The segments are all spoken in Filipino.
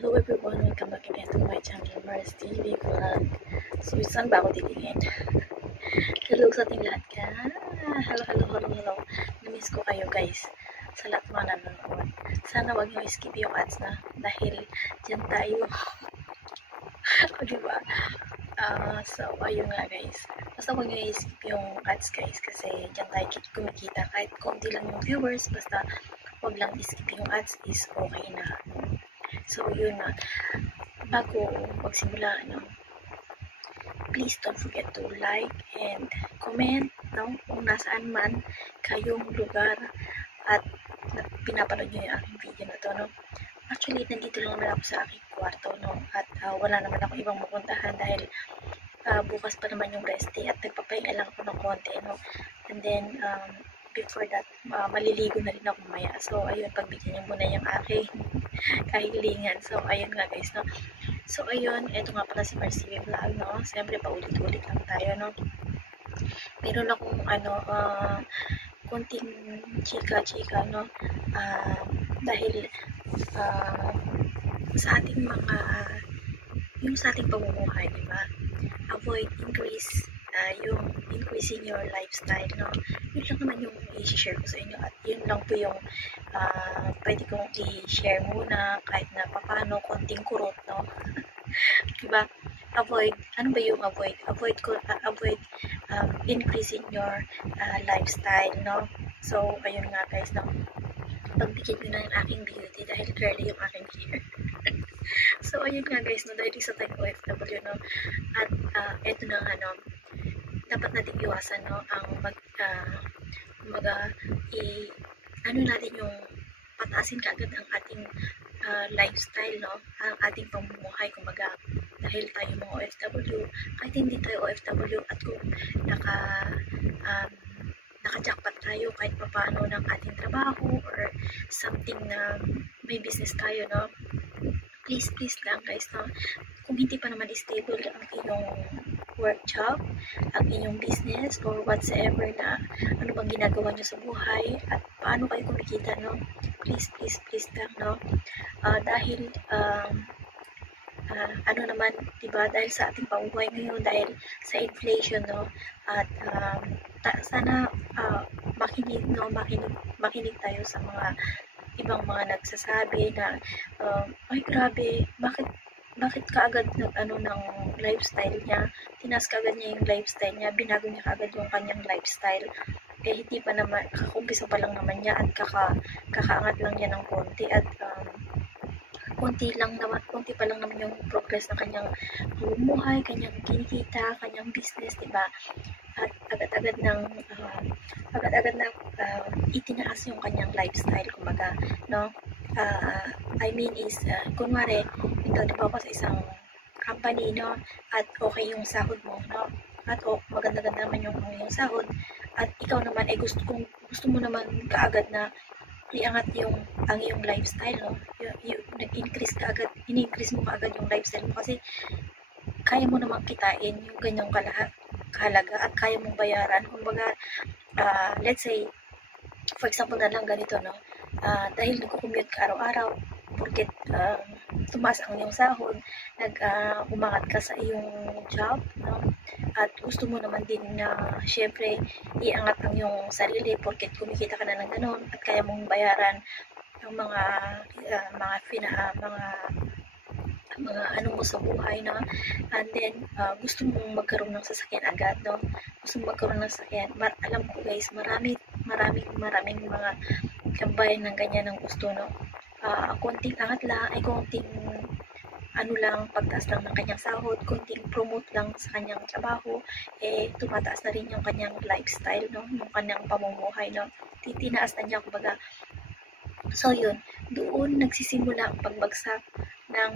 Hello everyone, welcome back again to my channel, Mars TV Vlog. So, saan ba ako titingin? Hello sa ating lahat ka. Hello. Namiss ko kayo guys. Sa lahat mga nanonood. Sana wag niyo skip yung ads na dahil dyan tayo. O diba? So, ayun nga guys. Basta wag niyo skip yung ads guys kasi dyan tayo kumikita. Kahit konti lang yung viewers, basta wag lang skip yung ads is okay na. So, yun na. Bago magsimula, please don't forget to like and comment, kung nasaan man kayong lugar at pinapanood nyo yung aking video na to, Actually, nandito lang naman ako sa aking kwarto, At wala naman ako ibang mapuntahan dahil bukas pa naman yung rest day at nagpapahinga lang ako ng konti, And then, before that, maliligo na rin ako mamaya. So, ayun, pagbigyan niyo muna yung aking kahilingan. So, ayun nga guys, So, ayun, eto nga pala si Mars TV Vlog, Siyempre, paulit-ulit lang tayo, Meron akong, konting chika-chika, dahil, sa ating mga, yung sa ating pamumuhay, diba? Avoid yung increasing your lifestyle, Yun lang naman yung i-share ko sa inyo at yun lang po yung pwede kong i-share muna kahit na papano, konting kurot, diba? Ano ba yung avoid? Avoid increasing your lifestyle, So, ayun nga guys, pagbigyan ko na yung aking beauty dahil girly yung aking hair. So, ayun nga guys, dahil isa tayong OFW, at eto na nga, dapat natin iwasan, ang natin yung pataasin kaagad ang ating lifestyle, ang ating pamumuhay, kumbaga, dahil tayo mga OFW, kahit hindi tayo OFW, at kung naka-jackpot tayo kahit papaano ng ating trabaho or something na may business tayo, please lang guys, kung hindi pa naman stable ang inyong work job, ang inyong business or whatsoever na ano bang ginagawa nyo sa buhay at paano kayo kumikita, please lang, dahil ano naman, diba, dahil sa ating pamumuhay ngayon, dahil sa inflation, at sana makinig tayo sa mga ibang mga nagsasabi na ay grabe, bakit kaagad ng lifestyle niya, tinas kaagad niya yung lifestyle niya, binago niya kaagad yung kanyang lifestyle, hindi pa naman, kakumpisa pa lang naman niya at kakaangat lang niya ng konti at konti pa lang naman yung progress ng kanyang bumuhay, kanyang kinikita, kanyang business, diba? At agad-agad na itinaas yung kanyang lifestyle, kumbaga, I mean is, kunwari, ikaw diba ako sa isang company, at okay yung sahod mo, at maganda-ganda naman yung sahod, at ikaw naman ay gusto mo naman kaagad na iangat ang iyong lifestyle, in-increase mo kaagad yung lifestyle mo kasi kaya mo namang kitain yung ganyang kahalaga at kaya mong bayaran. Kumbaga, let's say, for example na lang ganito, dahil nagko-commute ka araw-araw, porket tumaas ang iyong sahod, umangat ka sa iyong job, at gusto mo naman din na syempre iangat ang iyong sarili porket kumikita ka na ng ganun at kaya mong bayaran ang mga ano mo sa buhay, and then gusto mong magkaroon ng sasakyan agad, gusto mong magkaroon ng sasakyan. Alam ko guys, maraming mga kabayan ng ganyan ng gusto, konting angat lang, ay konting pagtaas lang ng kanyang sahod, konting promote lang sa kanyang trabaho, tumataas na rin yung kanyang lifestyle, yung kanyang pamumuhay, titinaas na niya, kumbaga. So yun, doon nagsisimula ang pagbagsak ng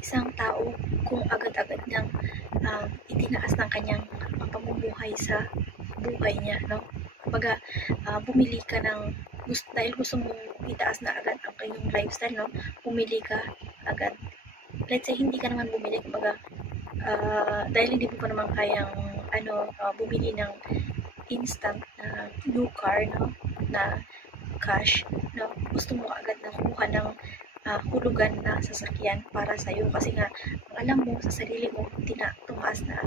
isang tao kung agad-agad niyang itinaas ng kanyang pamumuhay sa buhay niya, Kumbaga, bumili ka dahil gusto mong itaas na agad ang kanyang lifestyle, bumili ka agad. Let's say, hindi ka naman bumili, kumbaga, dahil hindi mo pa naman kayang, bumili ng instant na new car, na cash, gusto mo agad na kumuha ng hulugan na sasakyan para sa'yo. Kasi nga, ang alam mo sa sarili mo, hindi na tumaas na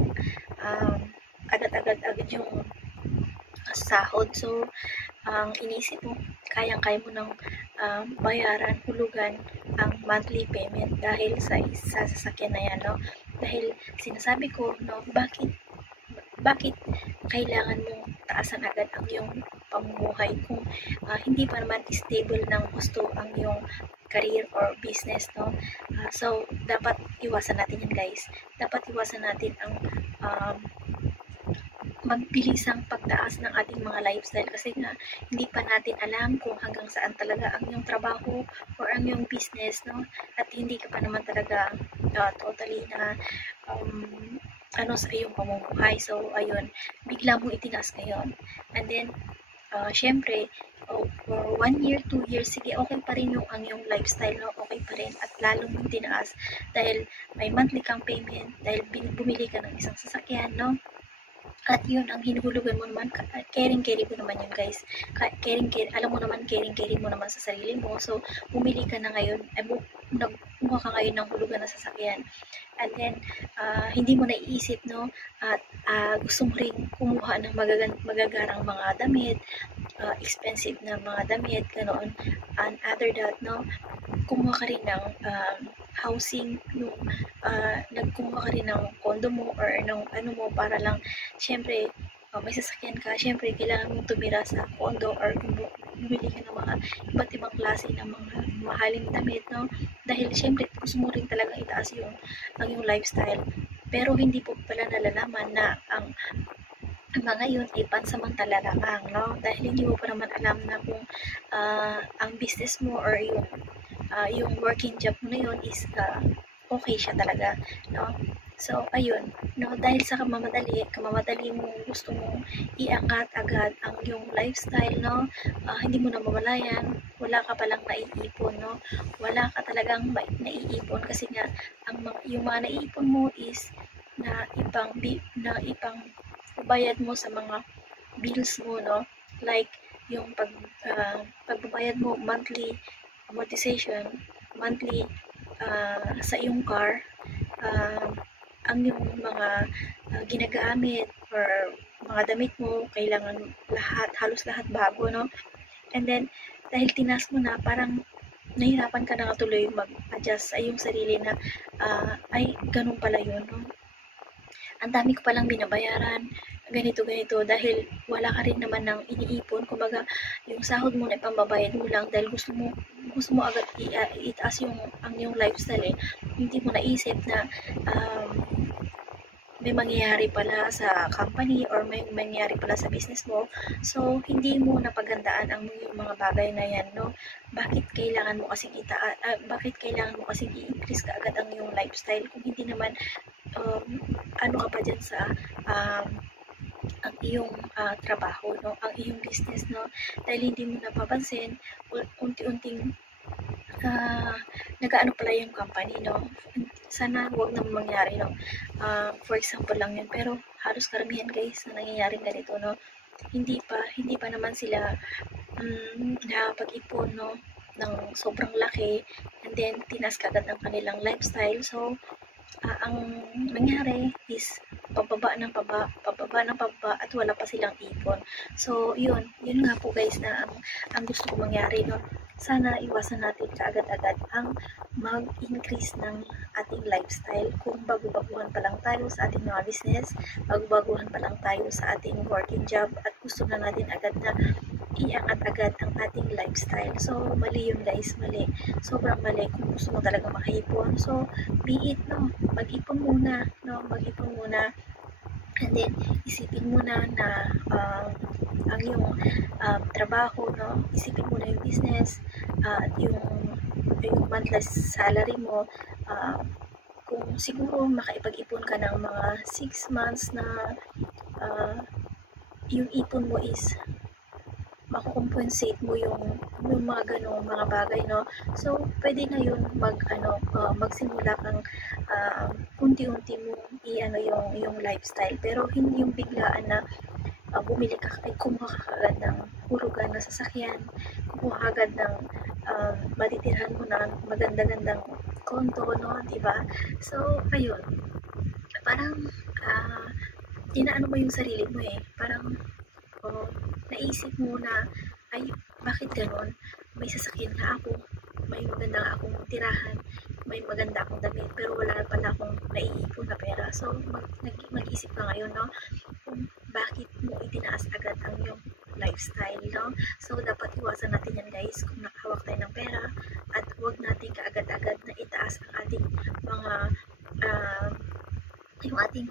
agad-agad yung sahod. So, ang inisip mo, kayang-kaya mo ng bayaran, hulugan ang monthly payment dahil sa sasakyan na yan, no? Dahil sinasabi ko, no, bakit kailangan mong taasan agad ang iyong pamumuhay kung hindi pa naman stable ng gusto ang iyong career or business, no? So, dapat iwasan natin yan, guys. Dapat iwasan natin ang magbilisang pagtaas ng ating mga lifestyle kasi nga hindi pa natin alam kung hanggang saan talaga ang iyong trabaho or ang iyong business, no? At hindi ka pa naman talaga totally na sa iyong pamumuhay. So, ayun, bigla mo itinaas ngayon. And then, syempre, for 1 year, 2 years, sige, okay pa rin ang iyong lifestyle, no? Okay pa rin. At lalong mo tinaas dahil may monthly kang payment, dahil bumili ka ng isang sasakyan, no? At yun, ang hinuhulugan mo naman, caring mo naman yun, guys. Alam mo naman, caring mo naman sa sarili mo. So, bumili ka na ngayon, nagkuha ka ngayon ng hulugan na sasakyan. And then, hindi mo naiisip, no? At gusto mo rin kumuha ng magagarang mga damit, expensive na mga damit, ganoon. And other that, no? Kumuha ka rin ng housing, no? Nagkumuha ka rin ng condo mo or ng ano mo para lang, syempre, may sasakyan ka, syempre, kailangan mong tumira sa condo or bumili ka ng mga iba't ibang klase ng mga mahaling damit, no? Dahil, syempre, gusto mo rin talagang itaas ang yung lifestyle. Pero, hindi po pala nalalaman na ang mga yun ay pansamantala lamang, no? Dahil hindi mo pa naman alam na kung ang business mo or yung working job mo na yun is okay siya talaga, no? So, ayun, no, dahil sa kamamadali mo, gusto mong iangat agad ang yung lifestyle, no? Hindi mo na mamalayan, wala ka palang naiipon, no? Wala ka talagang naiipon kasi nga, yung mga naiipon mo is na ipang bayad mo sa mga bills mo, no? Like, yung pagbabayad mo, monthly amortization, monthly sa iyong car, ang yung mga ginagamit or mga damit mo, kailangan halos lahat bago, no? And then, dahil tinas mo na, parang nahirapan ka na nga tuloy mag-adjust sa iyong sarili na, ay, ganun pala yun, no? Ang dami ko palang binabayaran, ganito, dahil wala ka rin naman ng iniipon, kumbaga, yung sahod mo na ipambabayad mo lang dahil gusto mo agad itaas ang yung lifestyle, hindi mo naisip na may mangyayari pala sa company or may mangyayari pala sa business mo. So, hindi mo napagandaan ang mga bagay na yan, no? Bakit kailangan mo kasing i-increase ka agad ang yung lifestyle kung hindi naman ano ka pa dyan sa ang iyong trabaho, no? Ang iyong business, no? Dahil hindi mo napapansin, unti-unting nag-ano pala yung company, no? Sana huwag naman mangyari, no? For example lang yun, pero halos karamihan, guys, na nangyayaring ganito, no? Hindi pa naman sila nakapag-ipon, no? Ng sobrang laki, and then tinas kagad ng kanilang lifestyle. So, ang nangyari is pababa at wala pa silang ipon. So, yun nga po, guys, na ang gusto ko mangyari, no? Sana iwasan natin kaagad-agad ang mag-increase ng ating lifestyle kung bago-baguhan pa lang tayo sa ating mga business, bago-baguhan pa lang tayo sa ating working job at gusto na natin agad na iangat agad ang ating lifestyle. So, mali yun, guys, mali. Sobrang mali kung gusto mo talaga makaipon. So, be it, no? Mag-ipon muna, no? Mag-ipon muna. And then, isipin mo na ang iyong trabaho, no? Isipin mo na yung business, yung monthly salary mo, kung siguro makaipag-ipon ka ng mga 6 months na yung ipon mo is makukompensate mo yung mga ganong mga bagay, no? So, pwede na yun magsimula kang unti-unti mo yung lifestyle, pero hindi yung biglaan na bumili ka, ay kumuha ka agad ng hulugan na sasakyan, kumuha agad ng matitirhan mo na maganda-gandang kondo, no, diba? So, ayun, parang, inaano mo yung sarili mo eh, parang, oh, naisip mo na, ay, bakit ganon? May sasakyan nga ako, may maganda nga akong tirahan, may maganda akong damit, pero wala pala akong naiipon na pera. So, mag-isip ka ngayon, no? Kung bakit mo itinaas agad ang iyong lifestyle, no? So, dapat iwasan natin yan, guys, kung nakahawak tayo ng pera, at huwag natin kaagad-agad na itaas ang ating mga, yung ating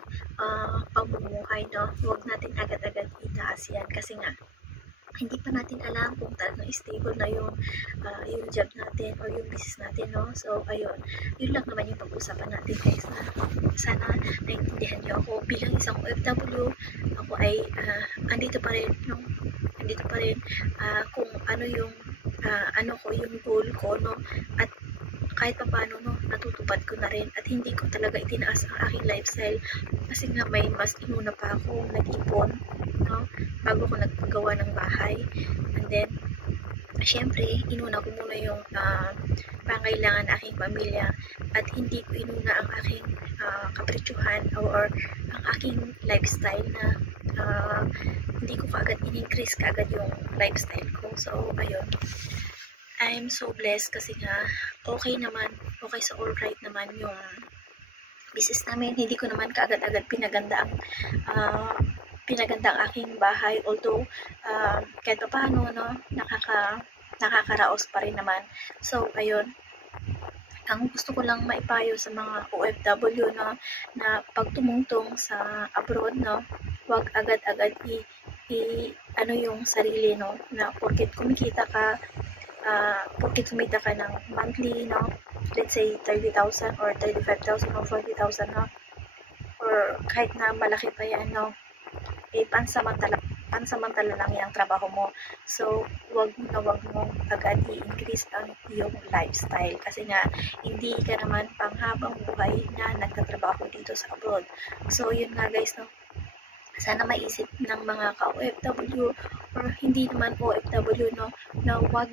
pamumuhay, no? Huwag natin agad-agad itaas yan, kasi nga, hindi pa natin alam kung talagang stable na yung job natin or yung business natin, no? So, ayun. Yun lang naman yung pag-usapan natin, guys, na sana naintindihan niyo ako bilang isang OFW. Ako ay andito pa rin, no? Andito pa rin kung ano yung yung goal ko, no? At kahit pa paano, no, natutupad ko na rin at hindi ko talaga itinaas ang aking lifestyle kasi nga may mas inuna pa ako nag-ipon, no, bago ko nagpagawa ng bahay. And then, syempre, inuna ko muna yung pangailangan aking pamilya at hindi ko inuna ang aking kaprityuhan or ang aking lifestyle na hindi ko kaagad in-increase kaagad yung lifestyle ko. So, ayun. I'm so blessed kasi nga okay sa alright naman yung business namin. Hindi ko naman kaagad-agad pinaganda ang aking bahay, although kahit pa paano, no, nakakaraos pa rin naman. So, ayun, ang gusto ko lang maipayo sa mga OFW, no, na pag tumungtong sa abroad, no, wag agad-agad yung sarili, no, na porket kumita ka ng monthly, no, let's say 30,000 or 35,000 or 40,000, no, or kahit na malaki pa yan, no, pansamantala lang yung trabaho mo. So, wag mo agad i-increase ang iyong lifestyle kasi nga hindi ka naman panghabang buhay na nagtatrabaho dito sa abroad. So, yun nga, guys, no, sana maisip ng mga ka-OFW or hindi naman OFW, no, na wag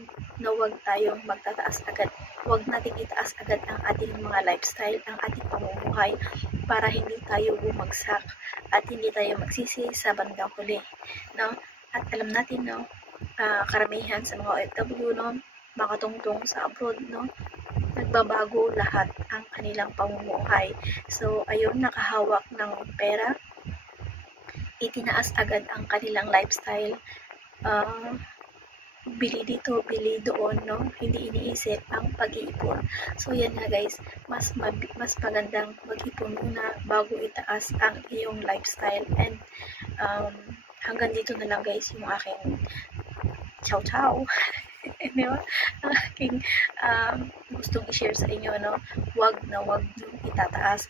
tayong magtataas agad. Wag nating itaas agad ang ating mga lifestyle, ang ating pamumuhay para hindi tayo bumagsak at hindi tayo magsisi sa bandang huli, no? At alam natin, no, karamihan sa mga OFW, no, makatungtong sa abroad, no, nagbabago lahat ang kanilang pamumuhay. So, ayun, nakahawak ng pera, itinaas agad ang kanilang lifestyle, bili dito, bili doon, no, hindi iniisip ang pag-iipon. So, yan nga, guys, mas magandang mag-ipon muna bago itaas ang iyong lifestyle. And hanggang dito na lang, guys, yung aking ciao diba? Aking gustong i-share sa inyo, no, wag yung itataas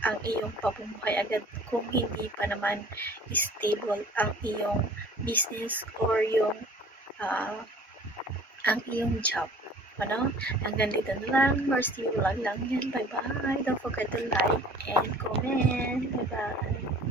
ang iyong pamumuhay agad kung hindi pa naman stable ang iyong business or yung ang iyong job. Ano? Hanggang dito na lang. Mercy vlog lang yan. Bye-bye. Don't forget to like and comment. Bye-bye.